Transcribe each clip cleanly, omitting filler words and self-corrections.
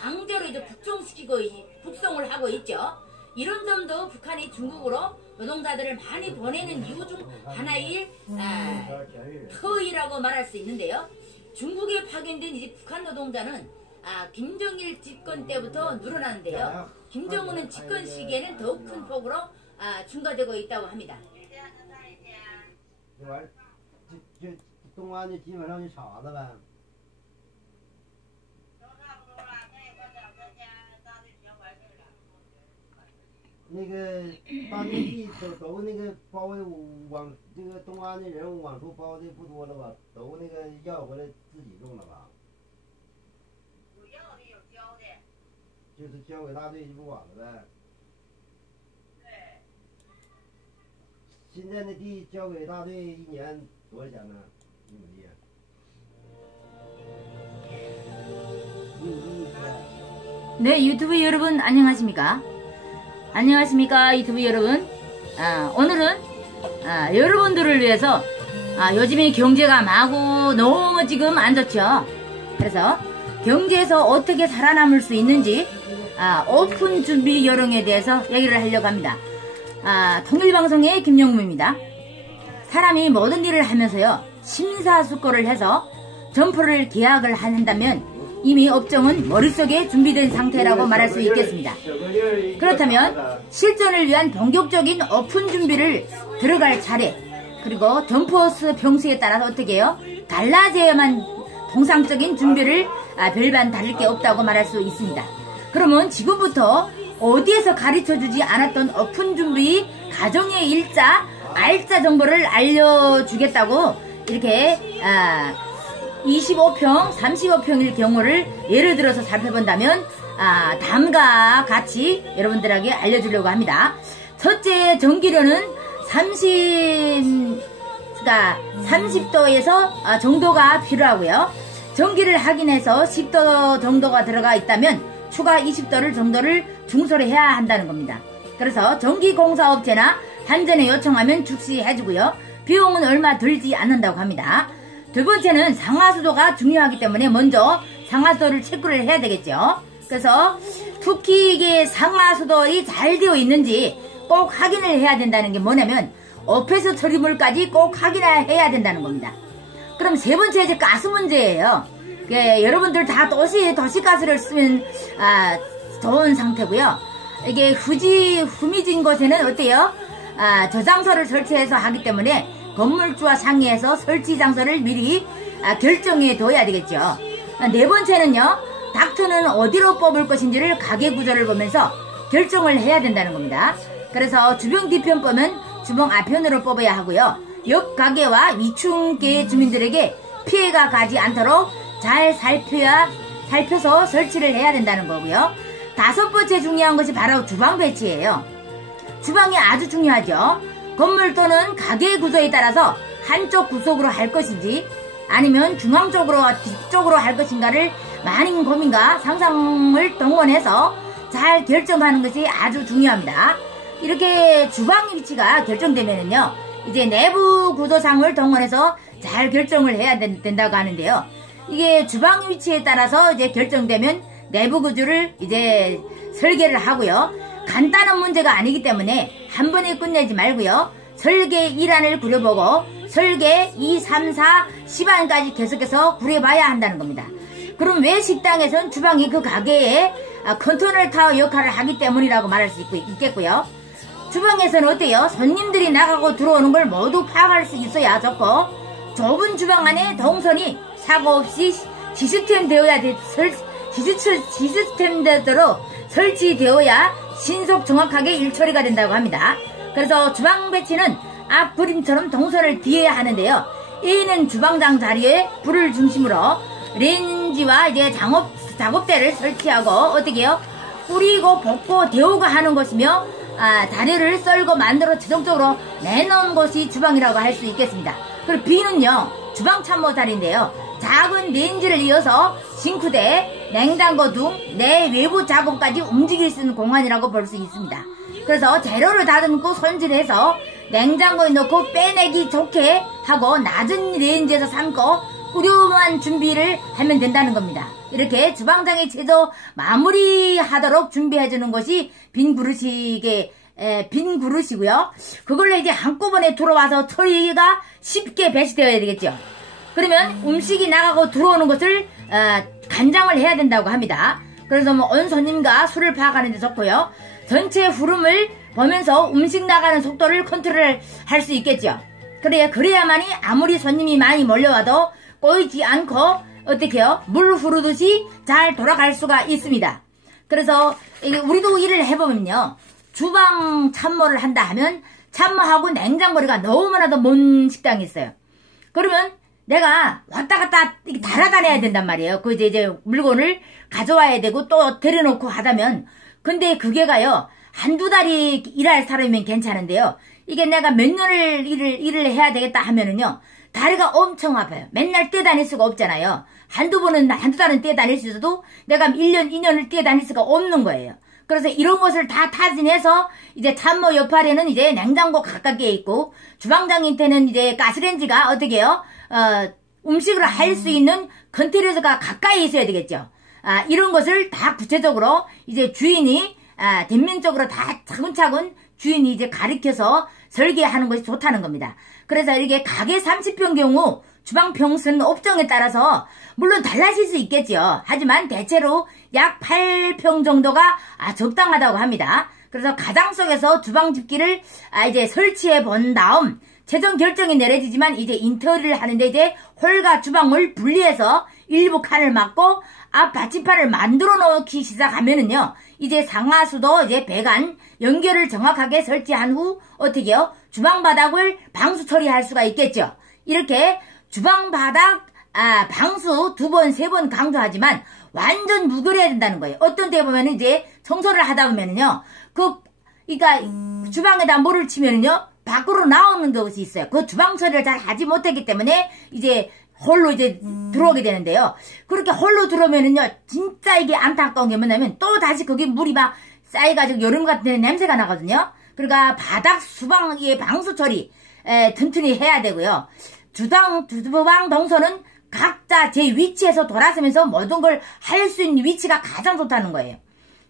강제로 이제 북송을 하고 있죠. 이런 점도 북한이 중국으로 노동자들을 많이 보내는 이유 중 하나일 터이라고 말할 수 있는데요. 중국에 파견된 이제 북한 노동자는 김정일 집권 때부터 늘어나는데요. 김정은은 집권 시기에는 더욱 큰 폭으로 증가되고 있다고 합니다.那个当地都那个包的往这个东安的人往出包的不多了吧？都那个要回来自己种了吧？有要的有交的，就是交给大队就不管了呗。对。现在那地交给大队一年多少钱呢？一亩地？네, 유튜브 여러분 안녕하십니까? 안녕하십니까 유튜브 여러분. 오늘은 여러분들을 위해서 요즘에 경제가 마구 너무 지금 안 좋죠. 그래서 경제에서 어떻게 살아남을 수 있는지 오픈 준비 요령에 대해서 얘기를 하려고 합니다. 통일방송의 김영무입니다. 사람이 모든 일을 하면서요 심사숙고를 해서 점포를 계약을 한다면 이미 업종은 머릿속에 준비된 상태라고 말할 수 있겠습니다. 그렇다면 실전을 위한 본격적인 오픈 준비를 들어갈 차례, 그리고 점포스 평수에 따라서 어떻게 해요? 달라져야만 통상적인 준비를 별반 다를 게 없다고 말할 수 있습니다. 그러면 지금부터 어디에서 가르쳐주지 않았던 오픈 준비 가정의 일자, 알짜 정보를 알려주겠다고 이렇게 25평, 35평일 경우를 예를 들어서 살펴본다면 다음과 같이 여러분들에게 알려주려고 합니다. 첫째, 전기료는 30도에서 정도가 필요하고요. 전기를 확인해서 10도 정도가 들어가 있다면 추가 20도를 정도를 중소를 해야 한다는 겁니다. 그래서 전기공사업체나 한전에 요청하면 즉시해주고요. 비용은 얼마 들지 않는다고 합니다. 두 번째는 상하수도가 중요하기 때문에 먼저 상하수도를 체크를 해야 되겠죠. 그래서 특히 이게 상하수도가 잘 되어 있는지 꼭 확인을 해야 된다는 게 뭐냐면 오폐수 처리물까지 꼭 확인해야 된다는 겁니다. 그럼 세 번째 이제 가스 문제예요. 여러분들 다 도시가스를 쓰면 좋은 상태고요. 이게 후미진 곳에는 어때요? 저장소를 설치해서 하기 때문에 건물주와 상의해서 설치 장소를 미리 결정해 둬야 되겠죠. 네 번째는요, 닥터는 어디로 뽑을 것인지를 가게 구조를 보면서 결정을 해야 된다는 겁니다. 그래서 주변 뒤편법은 주변 앞편으로 뽑아야 하고요. 옆 가게와 위층계 주민들에게 피해가 가지 않도록 잘 살펴서 설치를 해야 된다는 거고요. 다섯 번째 중요한 것이 바로 주방 배치예요. 주방이 아주 중요하죠. 건물 또는 가게 구조에 따라서 한쪽 구석으로 할 것인지 아니면 중앙 쪽으로 뒤쪽으로 할 것인가를 많은 고민과 상상을 동원해서 잘 결정하는 것이 아주 중요합니다. 이렇게 주방 위치가 결정되면은요, 이제 내부 구조상을 동원해서 잘 결정을 해야 된다고 하는데요. 이게 주방 위치에 따라서 이제 결정되면 내부 구조를 이제 설계를 하고요. 간단한 문제가 아니기 때문에 한 번에 끝내지 말고요. 설계 1안을 그려보고 설계 2, 3, 4, 10안까지 계속해서 그려봐야 한다는 겁니다. 그럼 왜 식당에선 주방이 그 가게에 컨트롤 타워 역할을 하기 때문이라고 말할 수 있겠고요. 주방에서는 어때요? 손님들이 나가고 들어오는 걸 모두 파악할 수 있어야 좋고, 좁은 주방 안에 동선이 사고 없이 시스템대로 설치되어야 신속 정확하게 일처리가 된다고 합니다. 그래서 주방 배치는 앞 그림처럼 동선을 비해야 하는데요. A는 주방장 자리에 불을 중심으로 렌지와 이제 작업대를 설치하고 어떻게 해요? 뿌리고 볶고 데우고 하는 것이며, 다리를 썰고 만들어 최종적으로 내놓은 것이 주방이라고 할 수 있겠습니다. 그리고 B는요, 주방 참모 자리인데요. 작은 렌지를 이어서 싱크대, 냉장고 등 내 외부 작업까지 움직일 수 있는 공간이라고 볼 수 있습니다. 그래서 재료를 다듬고 손질해서 냉장고에 넣고 빼내기 좋게 하고 낮은 렌지에서 삶고 끓여만 준비를 하면 된다는 겁니다. 이렇게 주방장이 제조 마무리하도록 준비해주는 것이 빈 그릇이고요. 그걸로 이제 한꺼번에 들어와서 처리가 쉽게 배치되어야 되겠죠. 그러면 음식이 나가고 들어오는 것을 간장을 해야 된다고 합니다. 그래서 뭐 온 손님과 술을 파악하는 데 좋고요. 전체 흐름을 보면서 음식 나가는 속도를 컨트롤 할 수 있겠죠. 그래야만이 아무리 손님이 많이 몰려와도 꼬이지 않고 어떻게요? 물 흐르듯이 잘 돌아갈 수가 있습니다. 그래서 우리도 일을 해보면요. 주방 참모를 한다 하면 참모하고 냉장고리가 너무나도 먼 식당이 있어요. 그러면 내가 왔다 갔다 달아다녀야 된단 말이에요. 그 이제 물건을 가져와야 되고 또 데려놓고 하다면 근데 그게가요. 한두 달이 일할 사람이면 괜찮은데요. 이게 내가 몇 년을 일을 해야 되겠다 하면은요. 다리가 엄청 아파요. 맨날 뛰어다닐 수가 없잖아요. 한두 달은 뛰어다닐 수 있어도 내가 1년, 2년을 뛰어다닐 수가 없는 거예요. 그래서 이런 것을 다 타진해서 이제 참모 옆아래는 이제 냉장고 가깝게 있고 주방장한테는 이제 가스레인지가 어떻게 해요? 음식을 할 수 있는 컨테이너가 가까이 있어야 되겠죠. 이런 것을 다 구체적으로 이제 주인이 대면적으로 다 차근차근 주인이 이제 가르쳐서 설계하는 것이 좋다는 겁니다. 그래서 이렇게 가게 30평 경우 주방평 쓰는 업종에 따라서 물론 달라질 수 있겠죠. 하지만 대체로 약 8평 정도가 적당하다고 합니다. 그래서 가장 속에서 주방 집기를 이제 설치해 본 다음 최종 결정이 내려지지만 이제 인테리어를 하는데 이제 홀과 주방을 분리해서 일부 칸을 막고 앞 받침판을 만들어 놓기 시작하면은요. 이제 상하수도 이제 배관 연결을 정확하게 설치한 후 어떻게요? 주방 바닥을 방수 처리할 수가 있겠죠. 이렇게 주방 바닥 방수 2번, 3번 강조하지만 완전 무결해야 된다는 거예요. 어떤 때 보면은 이제 청소를 하다 보면은요. 그러니까 주방에다 물을 치면은요. 밖으로 나오는 것이 있어요. 그 주방 처리를 잘 하지 못했기 때문에 이제 홀로 이제 들어오게 되는데요. 그렇게 홀로 들어오면은요. 진짜 이게 안타까운 게 뭐냐면 또 다시 거기 물이 막 쌓여가지고 여름 같은 냄새가 나거든요. 그러니까 바닥 주방의 방수 처리 튼튼히 해야 되고요. 주방 동선은 각자 제 위치에서 돌아서면서 모든 걸 할 수 있는 위치가 가장 좋다는 거예요.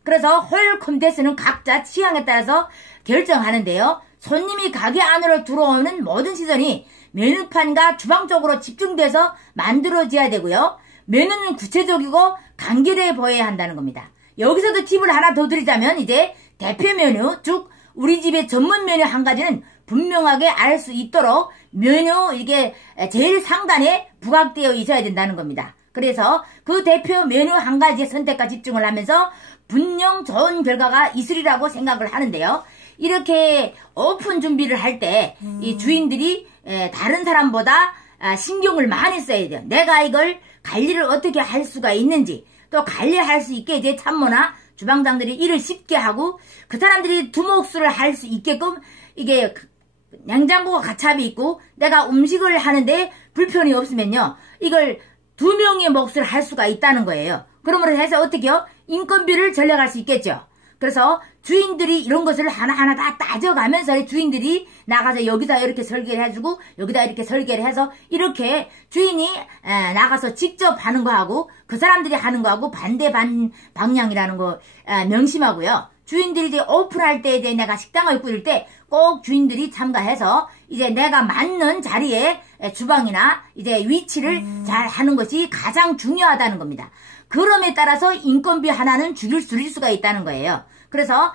그래서 홀 콘텐츠는 각자 취향에 따라서 결정하는데요. 손님이 가게 안으로 들어오는 모든 시선이 메뉴판과 주방 쪽으로 집중돼서 만들어져야 되고요. 메뉴는 구체적이고 간결해 보여야 한다는 겁니다. 여기서도 팁을 하나 더 드리자면 이제 대표 메뉴, 즉 우리 집의 전문 메뉴 한 가지는 분명하게 알 수 있도록 메뉴 이게 제일 상단에 부각되어 있어야 된다는 겁니다. 그래서 그 대표 메뉴 한 가지의 선택과 집중을 하면서 분명 좋은 결과가 있으리라고 생각을 하는데요. 이렇게 오픈 준비를 할 때 이 주인들이 다른 사람보다 신경을 많이 써야 돼요. 내가 이걸 관리를 어떻게 할 수가 있는지 또 관리할 수 있게 이제 참모나 주방장들이 일을 쉽게 하고 그 사람들이 두목수를 할 수 있게끔 이게 냉장고가 가차비 있고 내가 음식을 하는데 불편이 없으면요. 이걸 2명의 몫을 할 수가 있다는 거예요. 그러므로 해서 어떻게요? 인건비를 절약할 수 있겠죠. 그래서 주인들이 이런 것을 하나하나 다 따져가면서 주인들이 나가서 여기다 이렇게 설계를 해주고 여기다 이렇게 설계를 해서 이렇게 주인이 나가서 직접 하는 거하고 그 사람들이 하는 거하고 반대 방향이라는 거 명심하고요. 주인들이 이제 오픈할 때 이제 내가 식당을 꾸릴 때 꼭 주인들이 참가해서 이제 내가 맞는 자리에 주방이나 이제 위치를 잘 하는 것이 가장 중요하다는 겁니다. 그럼에 따라서 인건비 하나는 줄일 수가 있다는 거예요. 그래서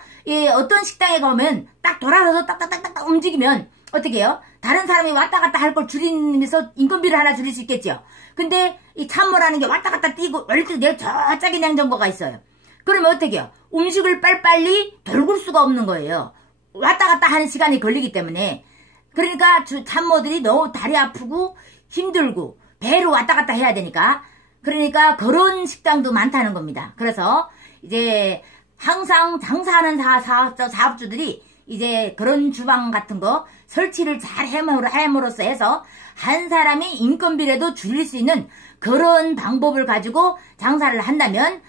어떤 식당에 가면 딱 돌아서서 딱딱딱딱 움직이면 어떻게 해요? 다른 사람이 왔다 갔다 할 걸 줄이면서 인건비를 하나 줄일 수 있겠죠. 근데 이 참모라는 게 왔다 갔다 뛰고 원래 내 저짝에 냉장고가 있어요. 그러면 어떻게 해요? 음식을 빨리빨리 돌굴 수가 없는 거예요. 왔다 갔다 하는 시간이 걸리기 때문에. 그러니까 참모들이 너무 다리 아프고 힘들고 배로 왔다 갔다 해야 되니까 그러니까 그런 식당도 많다는 겁니다. 그래서 이제 항상 장사하는 사업주들이 이제 그런 주방 같은 거 설치를 잘 함으로써 해서 한 사람이 인건비라도 줄일 수 있는 그런 방법을 가지고 장사를 한다면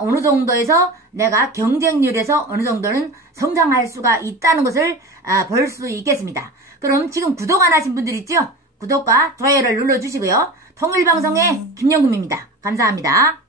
어느 정도에서 내가 경쟁률에서 어느 정도는 성장할 수가 있다는 것을 볼 수 있겠습니다. 그럼 지금 구독 안 하신 분들 있죠? 구독과 좋아요를 눌러주시고요. 통일방송의 김영금입니다. 감사합니다.